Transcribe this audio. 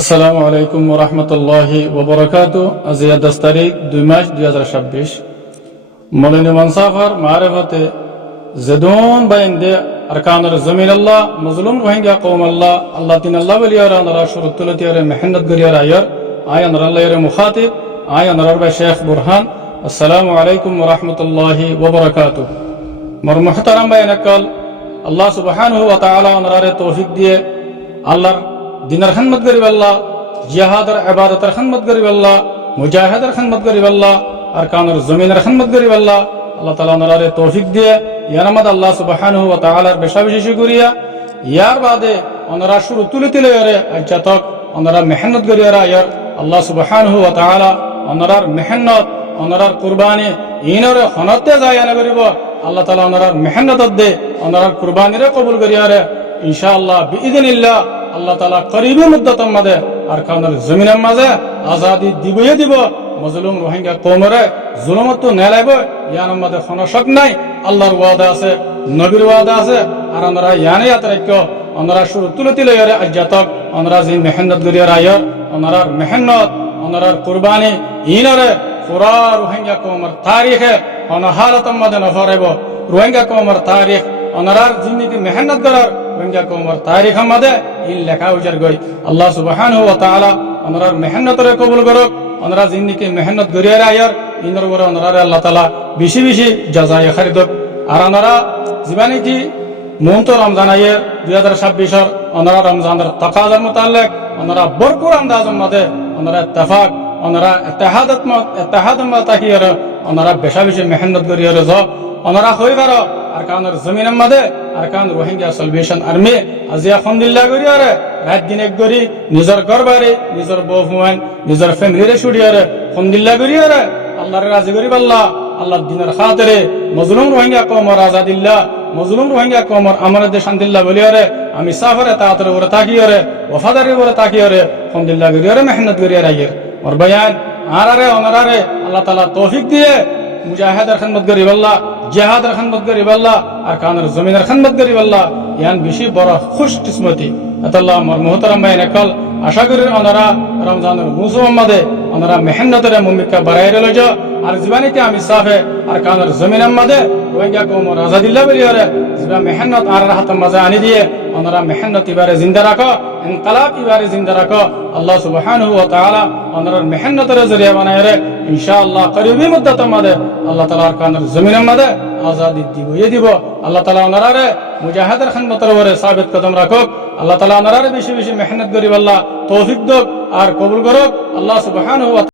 আসসালামু আলাইকুম ওয়া রাহমাতুল্লাহি ওয়া বারাকাতুহু। আজ 10 তারিখ 2 মার্চ 2026 মৌলানা মুনসাফার মারিফাতে জেদুন বাইন্দে আরকানুর জমিন আল্লাহ মজলুম রোহিঙ্গা কওম আল্লাহ আল্লাহ তিন আল্লাহ বলিয়ারা নরা শুরুতুলতিয়ারে মেহনত গরিয়ার আয়ার আয়ান আল্লাহর মুখাতিব আয়ান রবে শেখ বুরহান। আসসালামু আলাইকুম ওয়া রাহমাতুল্লাহি ওয়া বারাকাতুহু। মোর মুহতারাম বাইনাকাল আল্লাহ সুবহানাহু ওয়া তাআলা নরারে তৌফিক দিয়ে আল্লাহর দিনের খিদমত করিব আল্লাহ, জিহাদের ইবাদতের খিদমত করিব আল্লাহ, মুজাহিদের খিদমত করিব আল্লাহ, আরকানুর জমিনের খিদমত করিব আল্লাহ। আল্লাহ তাআলা ওনারে তৌফিক দিয়ে ইয়ানামাদ আল্লাহ সুবহানাহু ওয়া তাআলার বেশা বেশি করিয়া ইয়ার বাদে ওনারা শুরু তুলে তুলে আরে আজ্জাতক ওনারা মেহনত করিয়া আয়ার আল্লাহ সুবহানাহু ওয়া তাআলা ওনারার মেহনত ওনারার কুরবানি ইনরে হনতে যায় না করিব। আল্লাহ তাআলা ওনারার মেহনত দে ওনারার কুরবানিরে কবুল করিয়া রে ইনশাআল্লাহ বিইذنিল্লাহ। আল্লাহ তাআলা করিবি মুদ্দাতের মাঝে আরকানুর জমিনের মাঝে আজাদি দিবই দিব। মজলুম রোহিঙ্গা কওমরে জুলুমত তো নেলাইব ইয়ার মাঝে কোনো শক নাই। আল্লাহর ওয়াদা আছে, নবীর ওয়াদা আছে। আর আমরা ইয়ানে আতরাক্য আমরা শুরু তুলে তুলে আরে আজ্জাতক আমরা যে মেহনত করিয়া আয়ার ওনারার মেহনত ওনারার কুরবানি ইনরে পুরা রোহিঙ্গা কওমর তারিখে অনহারতম মাঝে নফরাইব। রোহিঙ্গা কওমর তারিখ ওনারার জিন্দিগি মেহনত করার রোহিঙ্গা কওমর তারিখ মাঝে ইন লেখা উজার গই। আল্লাহ সুবহানাহু ওয়া তাআলা ওনারার মেহনতরে কবুল করুক। ওনারা জিন্দিগি মেহনত করিয়া আয়ার ইনর উপরে ওনারে আল্লাহ তাআলা বেশি বেশি জাযায়ে খারিদক। আর ওনারা জীবনে কি মন্ত রমজান আয়ের 2026 ওনারা রমজানের তাকাজার মোতালেক ওনারা ভরপুর আন্দাজের মধ্যে ওনারা ইত্তেফাক ওনারা ইত্তেহাদ তাকিয়ার ওনারা বেশা বেশি মেহনত করিয়া রেজ ওনারা হইবার আরকানুর জমিনের মাঝে আরকান রোহিঙ্গা সালভেশন আর্মি আজি আলহামদুলিল্লাহ করি আরে রাত দিন এক করি নিজের গরবারে নিজের বউ ফুয়ান নিজের ফ্যামিলিরে ছুড়িয়ারে আলহামদুলিল্লাহ করি আরে আল্লাহর রাজি করি আল্লাহ আল্লাহর দিনের খাতিরে মজলুম রোহিঙ্গা কওমর আজাদিল্লাহ মজলুম রোহিঙ্গা কওমর আমাদের দেশ শান্তিল্লাহ বলিয়ারে আমি সাফারে তাআতের উপরে তাকিয়ারে ওয়াফাদারির উপরে তাকিয়ারে আলহামদুলিল্লাহ করি আরে মেহনত করি আরে ওর বয়ান আরে ওনারে আল্লাহ তাআলা তৌফিক দিয়ে মুজাহিদের খিদমত করিব আল্লাহ, জিহাদের খিদমত করিব আল্লাহ, আরকানুর জমিনের খিদমত করিব আল্লাহ। ইয়ান বেশি বড় খুশকিসমতি আল্লাহ মোর মুহতারাম বাইনাকাল আশা করি ওনারা রমজানের মৌসুমের মাঝে ওনারা মেহনতের মুমিকা বাড়াই রইল। আর জীবনীতে আমি সাফে আরকানুর জমিনের মাঝে রোহিঙ্গা কওমর আজাদিল্লাহ বলিয়ারে জীবা মেহনত আর হাতের মাঝে আনি দিয়ে ওনারা মেহনত ইবারে জিন্দা রাখো, ইনকালাব ইবারে জিন্দা রাখো। আল্লাহ সুবহানাহু ওয়া তাআলা ওনার মেহনতের জরিয়া বানায় রে ইনশাআল্লাহ করিবি মুদ্দাতের মাঝে আল্লাহ তাআলা আরকানুর জমিনের মাঝে আজাদি দিবই দিব। আল্লাহ তাআলা ওনারে মুজাহিদের খিদমতের উপরে সাবিত কদম রাখুক। আল্লাহ তাআলা ওনারে বেশি বেশি মেহনত করিব আল্লাহ তৌফিক দিক আর কবুল করুক। আল্লাহ সুবহানাহু ওয়া